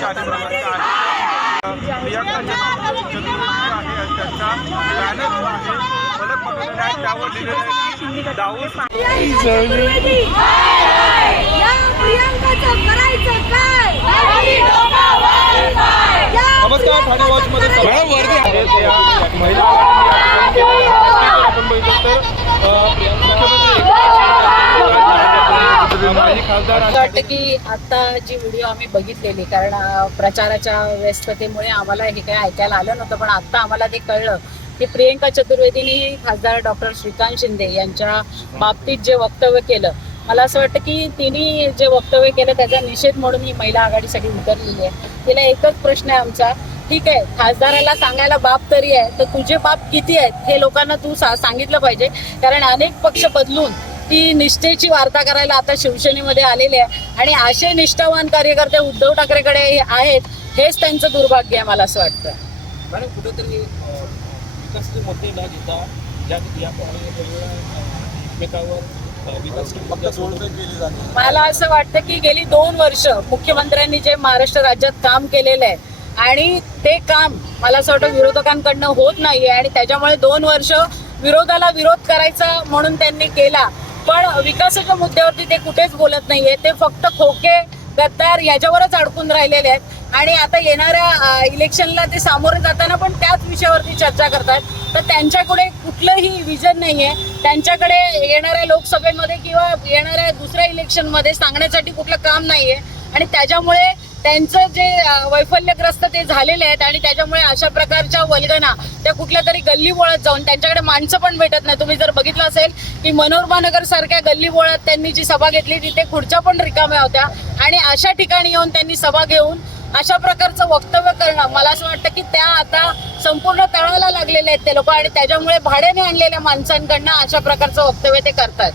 कार्यक्रमाचं आहे. आहे. त्यांचा बॅनर जो आहे. फलक पकडलेला आहे. त्यावर लिहिलेलं आहे. की दाऊद या प्रियंकाचं करायचं काय नमस्कार ठाणे वॉच मध्ये आहे ते या महिला आघाडीने या ठिकाणी केलेलं आहे. आपण बघितलं तर अ, मुख्यमंत्री एकनाथ शिंदे माजी खासदार असं वाटतं की आता जी व्हिडिओ आम्ही बघितलेली कारण अं, प्रचाराच्या व्यस्ततेमुळे आम्हाला हे काही ऐकायला आलं नव्हतं पण आता आम्हाला ते कळलं की प्रियंका चतुर्वेदींनी खासदार डॉक्टर श्रीकांत शिंदे यांच्या बाबतीत जे वक्तव्य केलं मला असं वाटतं की तिने जे वक्तव्य केलं त्याचा निषेध म्हणून ही महिला आघाडीसाठी उतरलेली आहे. तिला एकच प्रश्न आहे आमचा ठीक आहे खासदाराला सांगायला बाप तरी आहे तर तुझे बाप किती आहेत हे लोकांना तू सा- सांगितलं पाहिजे कारण अनेक पक्ष बदलून ती निष्ठेची वार्ता करायला आता शिवसेनेमध्ये आलेले आहे. आणि असे निष्ठावान कार्यकर्ते उद्धव ठाकरेकडे हे आहेत हेच त्यांचं दुर्भाग्य आहे मला असं वाटतं. मॅडम कुठेतरी अ, विकासाचे मुद्दे न घेता ज्या एकमेकावर मला असं वाटतं की गेली दोन वर्ष मुख्यमंत्र्यांनी जे महाराष्ट्र राज्यात काम केलेलं आहे आणि ते काम मला असं वाटतं विरोधकांकडनं होत नाहीये आणि त्याच्यामुळे दोन वर्ष विरोधाला विरोध करायचा म्हणून त्यांनी केला. पण विकासाच्या मुद्द्यावरती ते कुठेच बोलत नाहीये. ते फक्त खोके गद्दार याच्यावरच अडकून राहिलेले आहेत. आणि आता येणाऱ्या इलेक्शनला ते सामोरे जाताना पण त्याच विषयावरती चर्चा करतात. तर त्यांच्याकडे कुठलंही विजन नाहीये. त्यांच्याकडे येणाऱ्या लोकसभेमध्ये किंवा येणाऱ्या दुसऱ्या इलेक्शनमध्ये सांगण्यासाठी कुठलं काम नाहीये. आणि त्याच्यामुळे त्यांचं जे वैफल्यग्रस्त ते झालेले आहेत आणि त्याच्यामुळे अशा प्रकारच्या वल्गना त्या कुठल्या तरी गल्ली बोळात जाऊन त्यांच्याकडे माणसं पण भेटत नाही. तुम्ही जर बघितलं असेल की मनोरमा नगर सारख्या गल्ली बोळात त्यांनी जी सभा घेतली तिथे खुर्च्या पण रिकाम्या होत्या आणि अशा ठिकाणी येऊन त्यांनी सभा घेऊन अशा प्रकारचं वक्तव्य करणं मला असं वाटतं की त्या आता संपूर्ण तळाला लागलेले आहेत ते लोक आणि त्याच्यामुळे भाड्याने आणलेल्या माणसांकडनं अशा प्रकारचं वक्तव्य ते करतात